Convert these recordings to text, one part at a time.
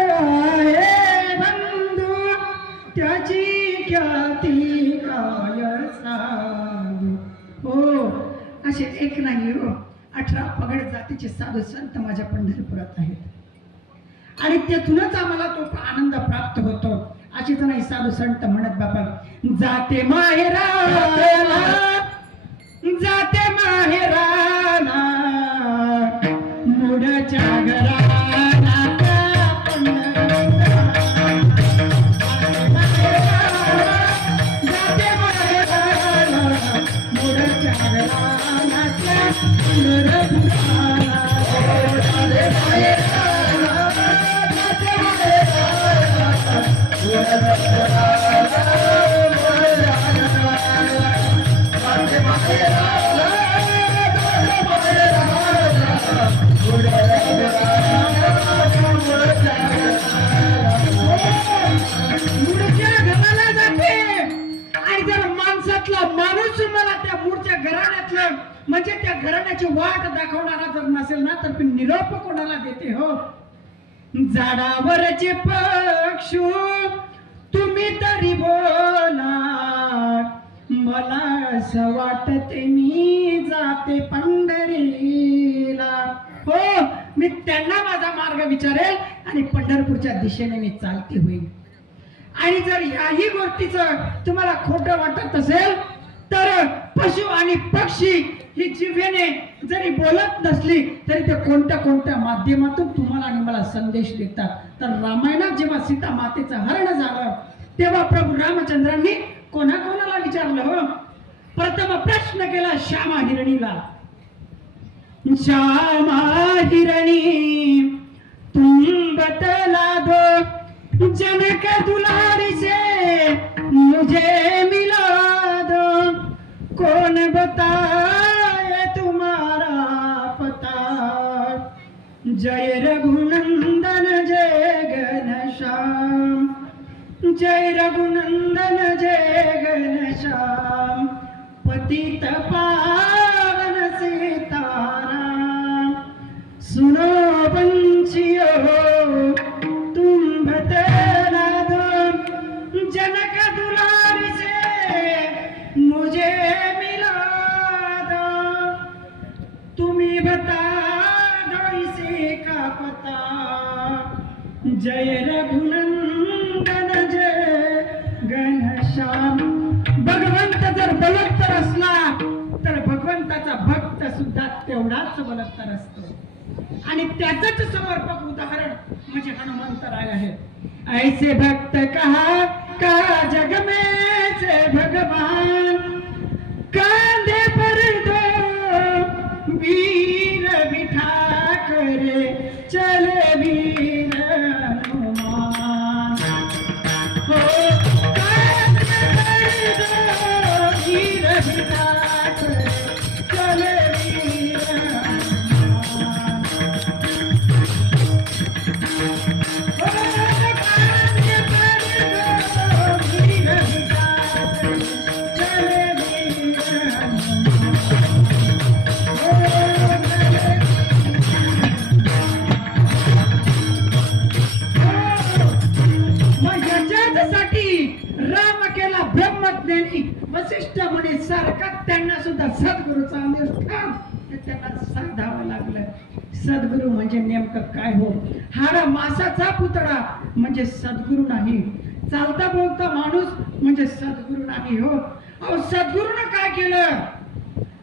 आहे बंधू त्याची ख्याती काय सांगू. हो असे एक नाही हो, 18 पगड जातीचे साधू संत माझ्या पंढरपुरात आहेत आणि तेथूनच आम्हाला तो आनंद प्राप्त होतो. अशी तर नाही साधू संत म्हणत बाबा जाते माहेराला जाते माहेराला मुडच्या घराला जाते माहेराला मुडच्या घराला माणूस मला त्या मूळच्या घराण्यातलं म्हणजे त्या घराण्याची वाट दाखवणारा जर नसेल ना तर निरोप कोणाला देते हो. झाडावरचे पक्षू तुम्ही तरी बोला मला असं वाटते मी जाते पंढरीला. हो मी त्यांना माझा मार्ग विचारेल आणि पंढरपूरच्या दिशेने मी चालती होईल. आणि जर याही गोष्टीचं तुम्हाला खोटं वाटत असेल तर पशु आणि पक्षी ही जिभेने जरी बोलत नसली तरी ते कोणत्या कोणत्या माध्यमातून तुम्हाला आणि मला संदेश देतात. तर रामायणात जेव्हा सीता मातेचं हरण झालं तेव्हा प्रभू रामचंद्रांनी कोणाकोणाला विचारलं हो. प्रथम प्रश्न केला श्यामा हिरणीला. श्यामा हिरणी तुम बतला दो जनक दुलारी से मुझे मिला दो कौन बताए तुम्हारा पता जय रघुनंदन जय घनश्याम जय रघुनंदन जय घनश्याम पतित पावन सीताराम सुनो पंछियों तुम बतला दो जनक दुलारी से मुझे मिला दो तुम्ही बता दो इसे का पता जय रघुनंदन जय घनश्याम. भगवंत जर बलत्तर असला तर भगवंताचा भक्त सुद्धा तेवढाच बलत्तर असतो आणि त्याचंच समर्पक उदाहरण म्हणजे हनुमंतराय आहे. ऐसे भक्त कहा का जग में से भगवान कांधे पर दो वीर बिठा करे चले वीर हनुमान. हो कांधे पर दो वीर बिठा करे चले वीर हनुमान. वशिष्ठ म्हणे सारखा त्यांना सुद्धा सद्गुरूचा अनुष्ठान त्यांना साधावं लागलं. सद्गुरू म्हणजे नेमकं काय हो. हाडा मासाचा पुतळा म्हणजे सद्गुरू नाही. चालता बोलता माणूस म्हणजे सद्गुरू नाही हो. अहो सद्गुरूनं काय केलं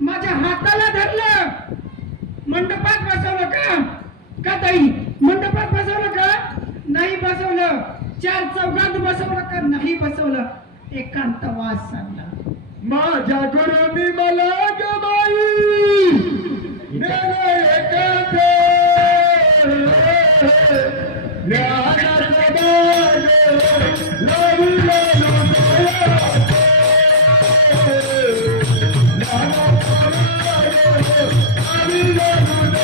माझ्या हाताला धरलं मंडपात बसवलं का ताई मंडपात बसवलं का नाही बसवलं. 4 चौघात बसवलं का नाही बसवलं. एकांत वास सांगला माझ्या गुरुनी मला गबाई नेले एकांत ज्ञानाचा बाग लावू लागलो आम्ही लागून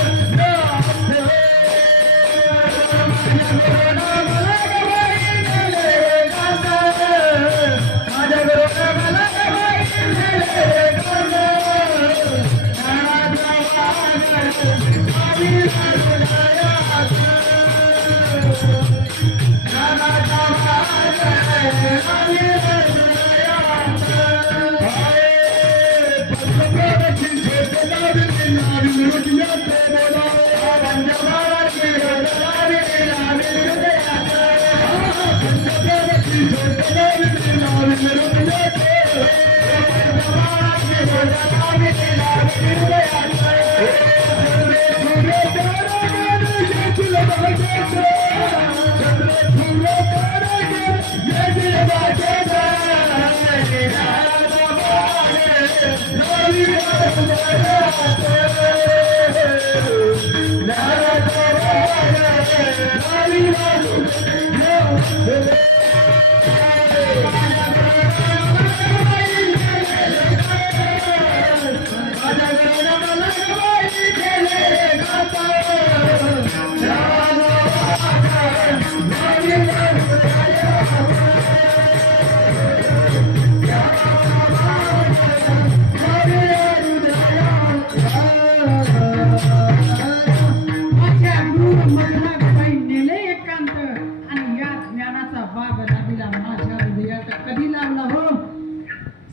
माझ्या गुरुमधला काही नेले एकांत आणि या ज्ञानाचा बाग लागला माझ्या हृदयात कधी लागला हो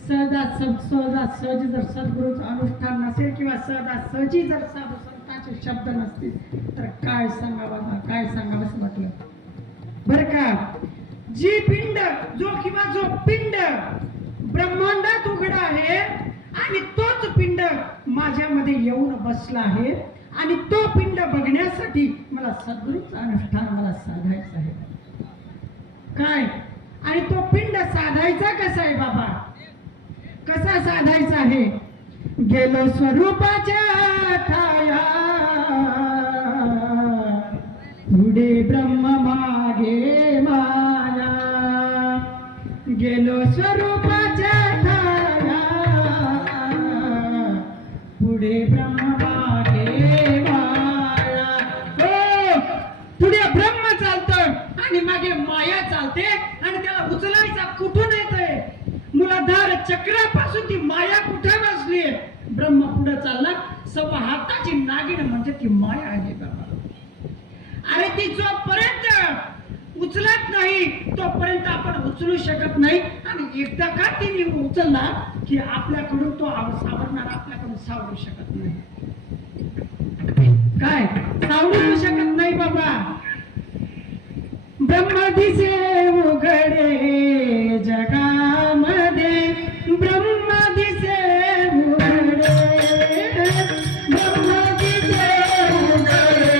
सहजासहजी जर सद्गुरूचं अनुष्ठान नसेल किंवा सहजासहजी जर साधू संतांचे शब्द नसतील तर काय सांगावं असं म्हटलं बरं का. जी पिंड जो पिंड ब्रह्मांडात उघडा आहे आणि तोच पिंड माझ्यामध्ये येऊन बसला आहे आणि तो पिंड बघण्यासाठी मला सद्गुरूचं अनुष्ठान मला साधायचं आहे. काय आणि तो पिंड साधायचा कसा आहे बाबा, कसा साधायचा आहे. गेलो स्वरूपाच्या ठाया पुढे ब्रह्म मागे माया. गेलो स्वरूपाच्या ठाया पुढे ब्रह्म मागे माया. हो पुढे ब्रह्म चालतं आणि मागे माया चालते आणि त्याला उचलायचा कुठून येतंय. मुलाधार चक्रापासून ती माया कुठे बसली. ब्रह्म पुढे चालला सव्वा हाताची नागिन म्हणजे ती माया आहे बाबा. अरे ती जोपर्यंत उचलत नाही तोपर्यंत आपण उचलू शकत नाही आणि एकदा का तिने उचलला की आपल्याकडून तो सावरणार आपल्याकडून सावरू शकत नाही. काय सावरू शकत नाही बाबा. ब्रह्म दिसे उघडे जगामध्ये ब्रह्म दिसे उघडे. ब्रह्म दिसे उघडे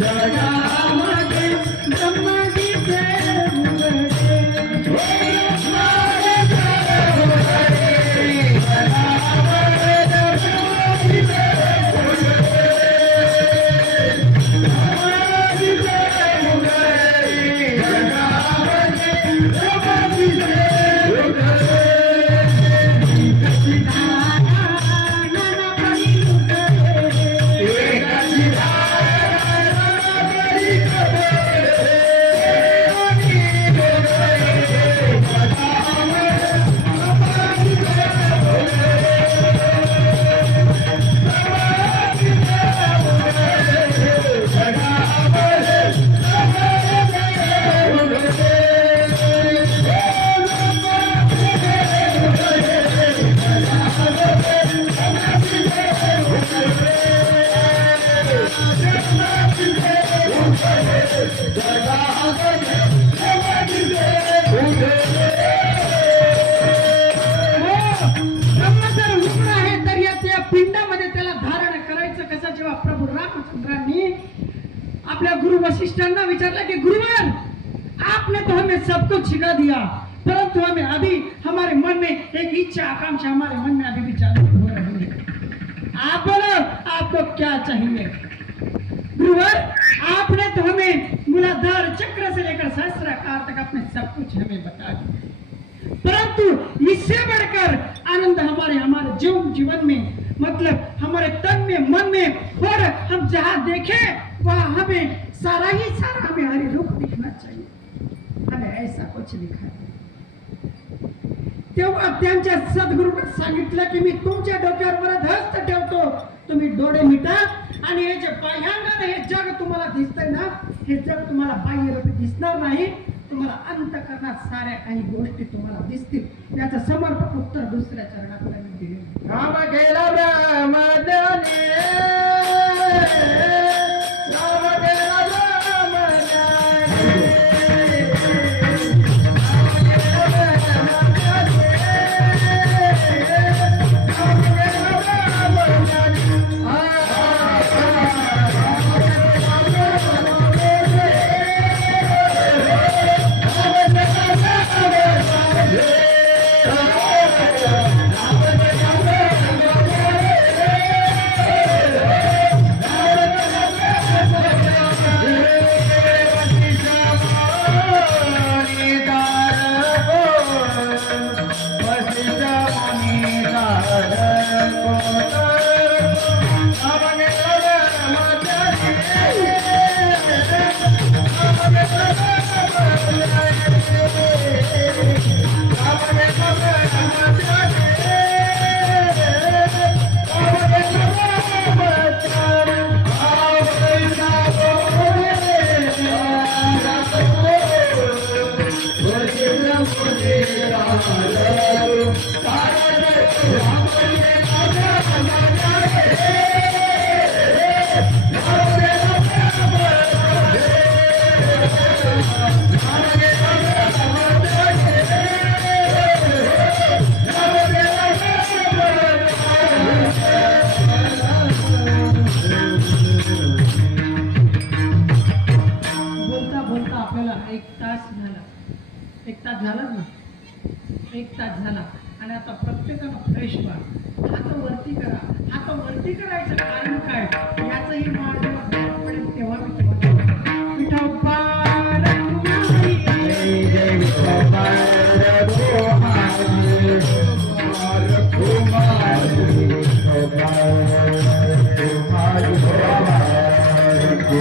जगामध्ये ब्रह्म दिसे अपने गुरु वशिष्ठांना विचारला कि गुरुवर आपने तो हमें सब कुछ सिखा दिया परंतु हमें अभी हमारे मन में एक इच्छा आकांक्षा हमारे मन में अभी भी जागृत हो रही है। आप बोलो आपको क्या चाहिए। गुरुवर आपने तो हमें मूलाधार चक्र से लेकर सहस्राकार तक अपने सब कुछ हमें बता दिया परंतु इससे बढ़कर आनंद हमारे जीवन में मतलब हमारे तन में मन में और हम जहाँ देखें वहाँ हमें सारा ही सारा हमें हरि रूप दिखना चाहिए। हमें ऐसा कुछ दिखा तेव्हा त्यांच्या सद्गुरूने सांगितलं की मी तुमच्या डोक्यावर बरं हस्त ठेवतो तुम्ही डोळे मिटा आणि हे जे बाह्यांगाने हे जग तुम्हाला दिसतंय ना हे जग तुम्हाला बाह्यरूपी दिसणार नाही, तुम्हाला अंतःकरणात साऱ्या काही गोष्टी तुम्हाला दिसतील. याचं समर्पक उत्तर दुसऱ्या चरणात त्यांनी दिले. राम गेला ब्रह्मज्ञानी, राम गेला ब्रह्मज्ञानी, बोलता बोलता आपल्याला एक तास झालाच ना, एक तास झाला. आणि आता प्रत्येकानं फ्रेश व्हा, हात वरती करा. हात वरती करायचं कारण काय याचंही माझ्या पडेल तेव्हा मी तुम्हाला विठोबा रखुमाई, जय जय विठोबा रखुमाई, रखुमाई, विठोबा रखुमाई.